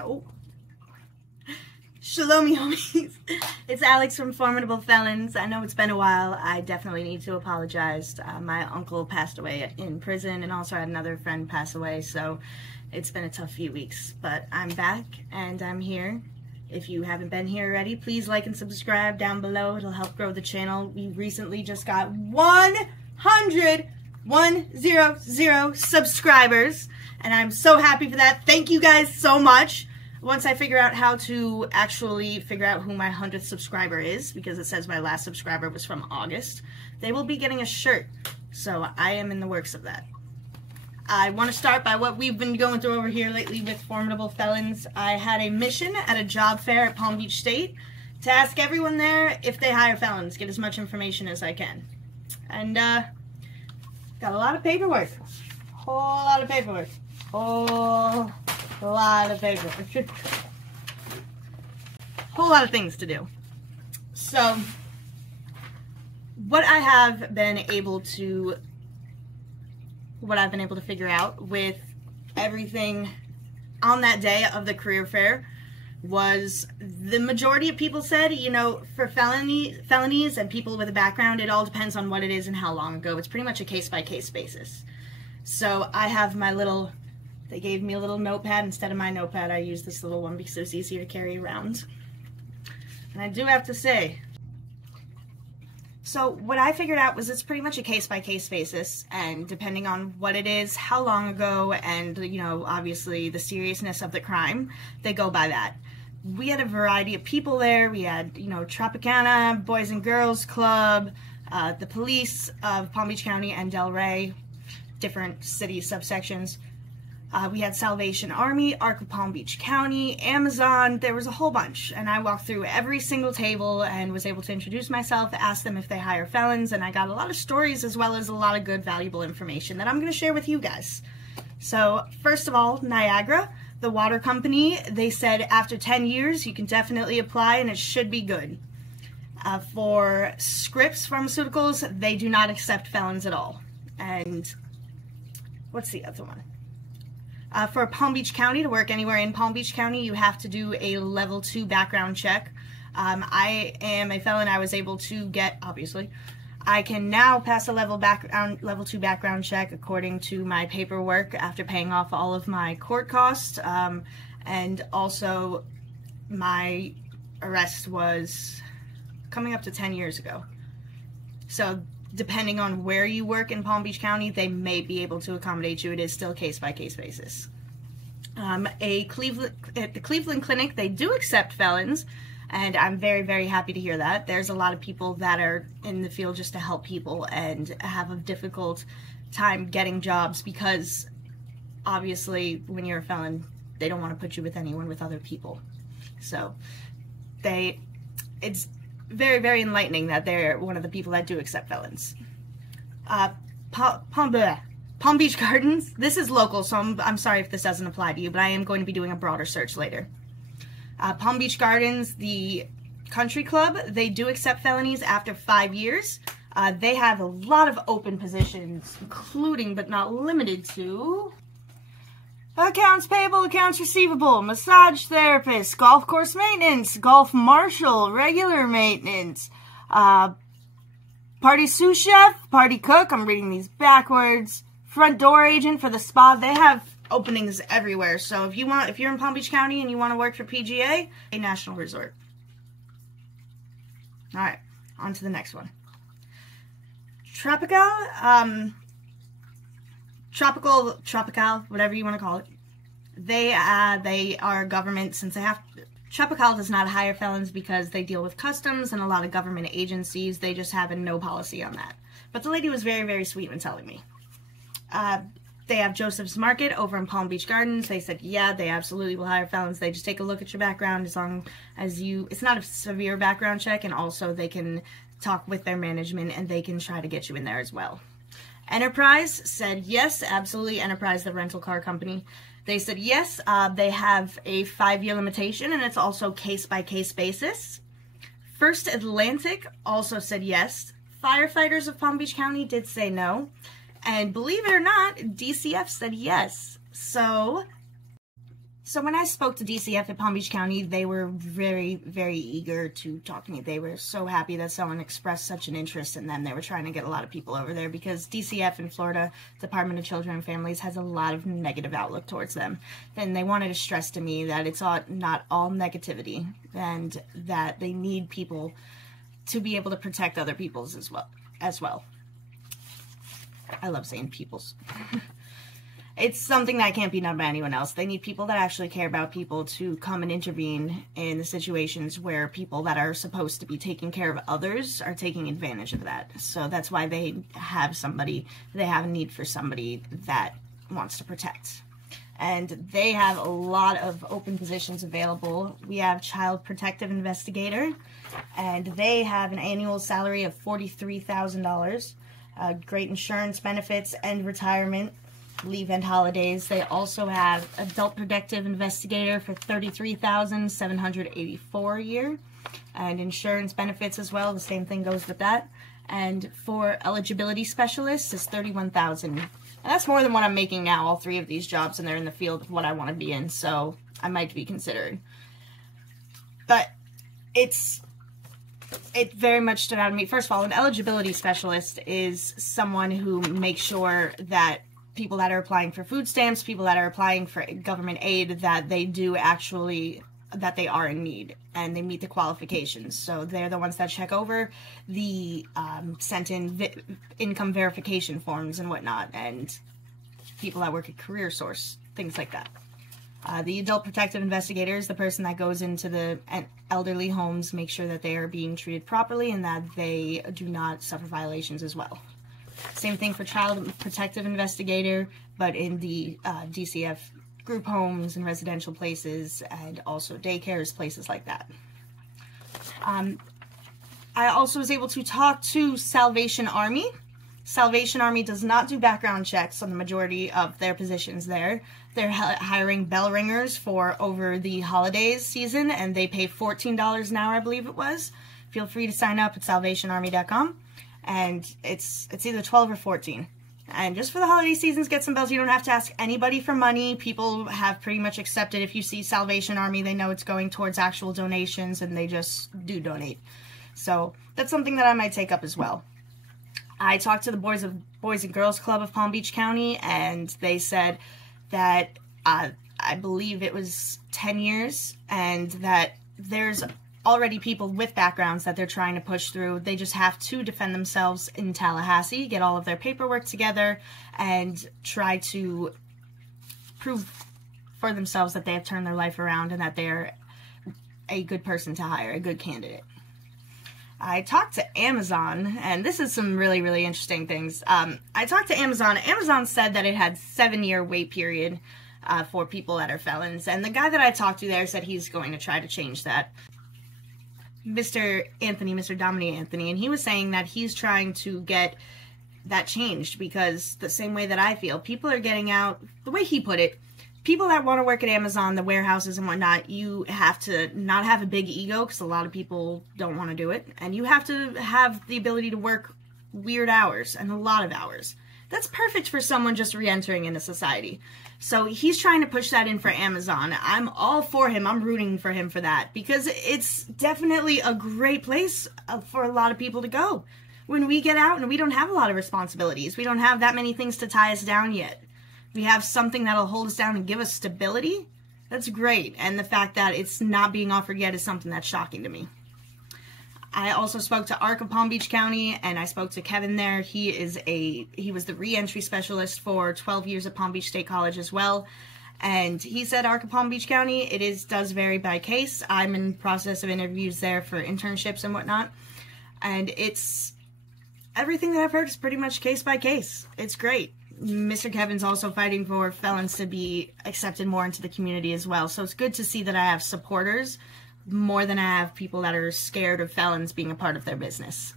Oh. Shalom, homies. It's Alex from Formidable Felons. I know it's been a while. I definitely need to apologize. My uncle passed away in prison, and also had another friend pass away, so it's been a tough few weeks. But I'm back, and I'm here. If you haven't been here already, please like and subscribe down below. It'll help grow the channel. We recently just got 100 subscribers, and I'm so happy for that. Thank you guys so much. Once I figure out how to actually figure out who my 100th subscriber is, because it says my last subscriber was from August, they will be getting a shirt. So I am in the works of that. I want to start by what we've been going through over here lately with Formidable Felons. I had a mission at a job fair at Palm Beach State to ask everyone there if they hire felons, get as much information as I can. And got a lot of paperwork. Whole lot of paperwork. Whole lot of paperwork. Whole lot of things to do. So what I've been able to figure out with everything on that day of the career fair was the majority of people said, you know, for felonies and people with a background, it all depends on what it is and how long ago. It's pretty much a case-by-case basis. So I have my little, they gave me a little notepad. Instead of my notepad, I use this little one because it was easier to carry around. And I do have to say, so what I figured out was it's pretty much a case-by-case basis, and depending on what it is, how long ago, and, you know, obviously the seriousness of the crime, they go by that. We had a variety of people there. We had, you know, Topicana, Boys and Girls Club, the police of Palm Beach County and Del Rey, different city subsections. We had Salvation Army, Arc of Palm Beach County, Amazon. There was a whole bunch, and I walked through every single table and was able to introduce myself, ask them if they hire felons, and I got a lot of stories as well as a lot of good, valuable information that I'm going to share with you guys. So, first of all, Niagra, the water company, they said after 10 years you can definitely apply and it should be good. For Scripps Pharmaceuticals, they do not accept felons at all. And what's the other one? For Palm Beach County, to work anywhere in Palm Beach County, you have to do a level 2 background check. I am a felon. I was able to get, obviously, I can now pass a level 2 background check according to my paperwork after paying off all of my court costs. And also, my arrest was coming up to 10 years ago. So, depending on where you work in Palm Beach County, they may be able to accommodate you. It is still case-by-case basis. At the Cleveland Clinic, they do accept felons, and I'm very, very happy to hear that. There's a lot of people that are in the field just to help people and have a difficult time getting jobs because, obviously, when you're a felon, they don't want to put you with anyone with other people. So, it's very, very enlightening that they're one of the people that do accept felons. Palm Beach Gardens, this is local, so I'm sorry if this doesn't apply to you, but I am going to be doing a broader search later. Palm Beach Gardens, the country club, they do accept felonies after 5 years. They have a lot of open positions, including but not limited to accounts payable, accounts receivable, massage therapist, golf course maintenance, golf marshal, regular maintenance, party sous chef, party cook, I'm reading these backwards, front door agent for the spa. They have openings everywhere. So if you're in Palm Beach County and you want to work for PGA National Resort. Alright, on to the next one. Tropical, whatever you want to call it. They are government, since they have, Tropical does not hire felons because they deal with customs and a lot of government agencies. They just have a no policy on that. But the lady was very, very sweet when telling me. They have Joseph's Market over in Palm Beach Gardens. They said, yeah, they absolutely will hire felons. They just take a look at your background as long as it's not a severe background check, and also they can talk with their management and they can try to get you in there as well. Enterprise said yes, absolutely. Enterprise, the rental car company. They said yes, they have a 5-year limitation, and it's also case-by-case basis. First Atlantic also said yes. Firefighters of Palm Beach County did say no. And believe it or not, DCF said yes. So, So when I spoke to DCF at Palm Beach County, they were very, very eager to talk to me. They were so happy that someone expressed such an interest in them. They were trying to get a lot of people over there because DCF in Florida, Department of Children and Families, has a lot of negative outlook towards them. And they wanted to stress to me that it's not all negativity, and that they need people to be able to protect other peoples as well. I love saying peoples. It's something that can't be done by anyone else. They need people that actually care about people to come and intervene in the situations where people that are supposed to be taking care of others are taking advantage of that. So that's why they have a need for somebody that wants to protect. And they have a lot of open positions available. We have Child Protective Investigator, and they have an annual salary of $43,000, great insurance benefits and retirement, leave and holidays. They also have Adult Protective Investigator for $33,784 a year, and insurance benefits as well. The same thing goes with that. And for eligibility specialists, it's $31,000, and that's more than what I'm making now. All three of these jobs, and they're in the field of what I want to be in, so I might be considered. But it very much stood out to me. First of all, an eligibility specialist is someone who makes sure that people that are applying for food stamps, people that are applying for government aid, that they are in need and they meet the qualifications. So they're the ones that check over the sent in income verification forms and whatnot, and people that work at Career Source, things like that. The Adult Protective Investigator is the person that goes into the elderly homes, make sure that they are being treated properly and that they do not suffer violations as well. Same thing for Child Protective Investigator, but in the DCF group homes and residential places, and also daycares, places like that. I also was able to talk to Salvation Army. Salvation Army does not do background checks on the majority of their positions there. They're hiring bell ringers for over the holidays season, and they pay $14 an hour, I believe it was. Feel free to sign up at salvationarmy.com. And it's either 12 or 14. And just for the holiday seasons, get some bells. You don't have to ask anybody for money. People have pretty much accepted, if you see Salvation Army, they know it's going towards actual donations, and they just do donate. So that's something that I might take up as well. I talked to the Boys and Girls Club of Palm Beach County, and they said that I believe it was 10 years, and that there's already people with backgrounds that they're trying to push through. They just have to defend themselves in Tallahassee, get all of their paperwork together, and try to prove for themselves that they have turned their life around and that they're a good person to hire, a good candidate. I talked to Amazon, and this is some really, really interesting things. I talked to Amazon. Amazon said that it had 7-year wait period for people that are felons, and the guy that I talked to there said he's going to try to change that. Mr. Dominic Anthony, and he was saying that he's trying to get that changed because the same way that I feel, people are getting out, the way he put it, people that want to work at Amazon, the warehouses and whatnot, you have to not have a big ego because a lot of people don't want to do it, and you have to have the ability to work weird hours and a lot of hours. That's perfect for someone just re-entering into society. So he's trying to push that in for Amazon. I'm all for him. I'm rooting for him for that because it's definitely a great place for a lot of people to go. When we get out and we don't have a lot of responsibilities, we don't have that many things to tie us down yet. We have something that'll hold us down and give us stability. That's great. And the fact that it's not being offered yet is something that's shocking to me. I also spoke to ARC of Palm Beach County, and I spoke to Kevin there. He was the re-entry specialist for 12 years at Palm Beach State College as well. And he said ARC of Palm Beach County, does vary by case. I'm in the process of interviews there for internships and whatnot. And it's everything that I've heard is pretty much case by case. It's great. Mr. Kevin's also fighting for felons to be accepted more into the community as well. So it's good to see that I have supporters more than I have people that are scared of felons being a part of their business.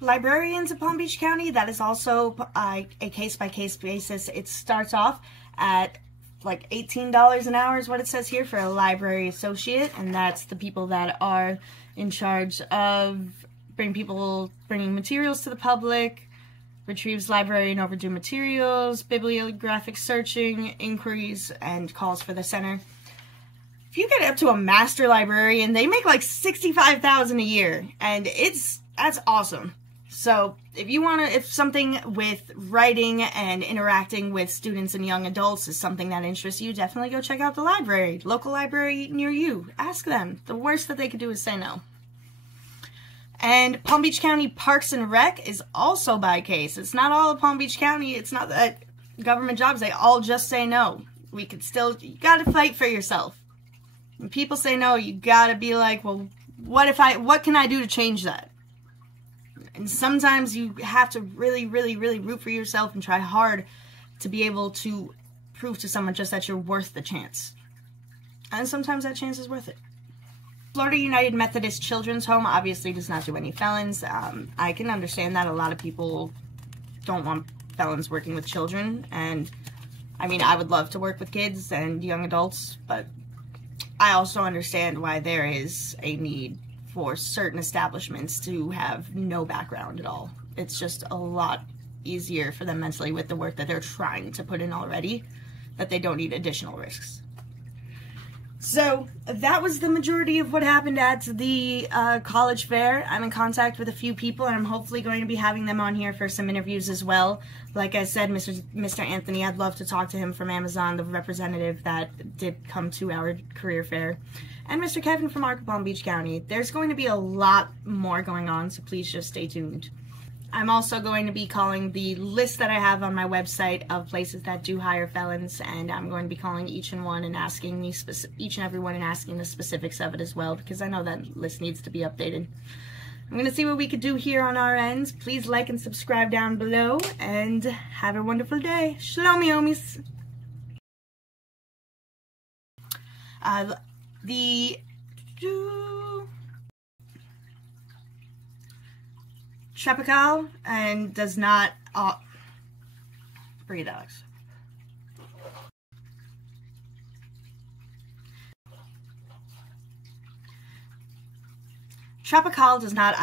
Librarians of Palm Beach County, that is also a case-by-case basis. It starts off at like $18 an hour is what it says here for a library associate, and that's the people that are in charge of bringing materials to the public, retrieves library and overdue materials, bibliographic searching, inquiries, and calls for the center. If you get up to a master librarian, they make like $65,000 a year, and that's awesome. So if something with writing and interacting with students and young adults is something that interests you, definitely go check out the library, local library near you. Ask them. The worst that they could do is say no. And Palm Beach County Parks and Rec is also by case. It's not all of Palm Beach County. It's not that government jobs, they all just say no. You gotta fight for yourself. When people say no, you gotta be like, well, what can I do to change that? And sometimes you have to really, really, really root for yourself and try hard to be able to prove to someone just that you're worth the chance. And sometimes that chance is worth it. Florida United Methodist Children's Home obviously does not do any felons. I can understand that a lot of people don't want felons working with children. And, I mean, I would love to work with kids and young adults, but I also understand why there is a need for certain establishments to have no background at all. It's just a lot easier for them mentally with the work that they're trying to put in already, that they don't need additional risks. So that was the majority of what happened at the college fair. I'm in contact with a few people, and I'm hopefully going to be having them on here for some interviews as well. Like I said, Mr. Anthony, I'd love to talk to him from Amazon, the representative that did come to our career fair. And Mr. Kevin from Arca Palm Beach County. There's going to be a lot more going on, so please just stay tuned. I'm also going to be calling the list that I have on my website of places that do hire felons, and I'm going to be calling each and every one and asking the specifics of it as well, because I know that list needs to be updated. I'm going to see what we could do here on our ends. Please like and subscribe down below, and have a wonderful day. Shalom, homies. Topicana and does not breathe, Alex. Topicana does not